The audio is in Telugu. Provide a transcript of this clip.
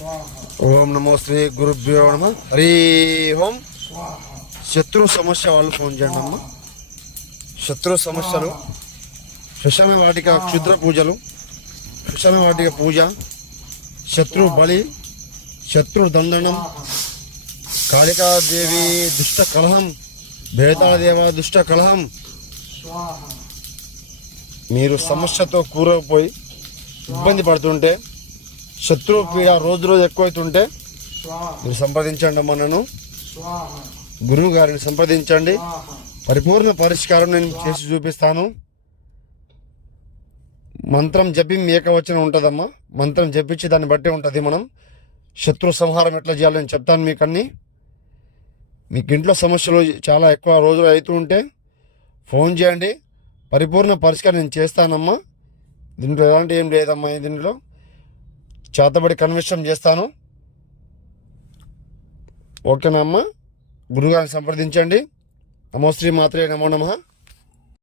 ఓం నమో శ్రీ గురుభ్యో నమ. హరి ఓం. శత్రు సమస్య వాళ్ళు ఫోన్ చేయండి అమ్మ. శత్రు సమస్యలు, శ్మశాన వాటిక క్షుద్ర పూజలు, శ్మశాన వాటిక పూజ, శత్రు బలి, శత్రు దండనం, కాళికాదేవి దుష్ట కలహం, భేతాళదేవ దుష్ట కలహం. మీరు సమస్యతో కూరకపోయి ఇబ్బంది పడుతుంటే, శత్రు పీడ రోజు రోజు ఎక్కువైతుంటే మీరు సంప్రదించండి అమ్మా. నన్ను గురువు గారిని సంప్రదించండి. పరిపూర్ణ పరిష్కారం నేను చేసి చూపిస్తాను. మంత్రం జపి ఏకవచనం ఉంటుందమ్మా. మంత్రం జపించి దాన్ని బట్టి ఉంటుంది. మనం శత్రు సంహారం ఎట్లా చేయాలో నేను చెప్తాను మీకు అన్నీ. మీకు ఇంట్లో సమస్యలు చాలా ఎక్కువ రోజులు అవుతూ ఉంటే ఫోన్ చేయండి. పరిపూర్ణ పరిష్కారం నేను చేస్తానమ్మా. దీంట్లో ఎలాంటి ఏం లేదమ్మా. దీంట్లో చేతబడి కన్విన్షన్ చేస్తాను. ఓకేనా అమ్మా? గురుగారిని సంప్రదించండి. నమో శ్రీ మాత్రే నమో నమః.